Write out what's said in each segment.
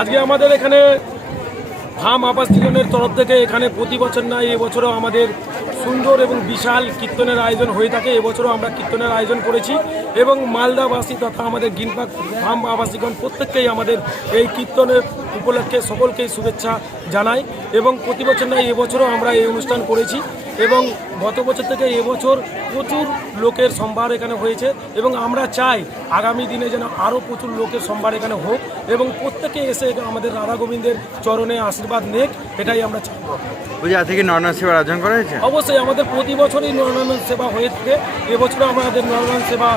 আজকে আমাদের এখানে ধাম আবাস জীবনের তরফ থেকে এখানে প্রতি বছর নয় এবছরও আমাদের সুন্দর এবং বিশাল কীর্তনের আয়োজন হয়ে থাকে। এবছরও আমরা কীর্তনের আয়োজন করেছি এবং মালদাবাসী তথা আমাদের গ্রিনপার্ক ধাম আবাসীগণ প্রত্যেককেই আমাদের এই কীর্তনের উপলক্ষে সকলকেই শুভেচ্ছা জানাই এবং প্রতি বছর নয় এবছরও আমরা এই অনুষ্ঠান করেছি এবং গত বছর থেকে এবছর প্রচুর লোকের সম্ভার এখানে হয়েছে এবং আমরা চাই আগামী দিনে যেন আরও প্রচুর লোকের সম্ভার এখানে হোক এবং প্রত্যেকে এসে আমাদের রাধা গোবিন্দের চরণে আশীর্বাদ নেক, এটাই আমরা চাই। বুঝি আজ থেকে নরনারায়ণ সেবার আয়োজন করা হয়েছে? অবশ্যই আমাদের প্রতি বছরই নরনারায়ণ সেবা হয়ে থাকে, এবছরও আমাদের নরনারায়ণ সেবা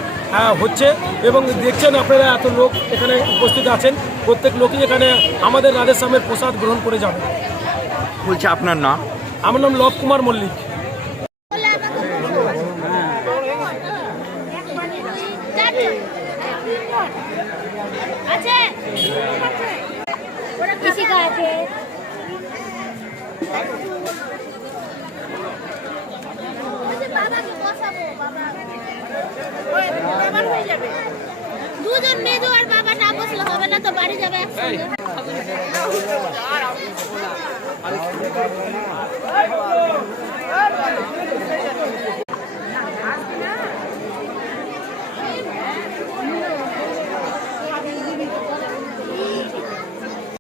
হচ্ছে এবং দেখছেন আপনারা এত লোক এখানে উপস্থিত আছেন, প্রত্যেক লোকই এখানে আমাদের রাধেশ্যামের প্রসাদ গ্রহণ করে যাবে। বলছি আপনার নাম? আমার নাম লব কুমার মল্লিক। দুজন মেয়ে আর বাবা না বসলে হবে না, তো বাড়ি যাবে।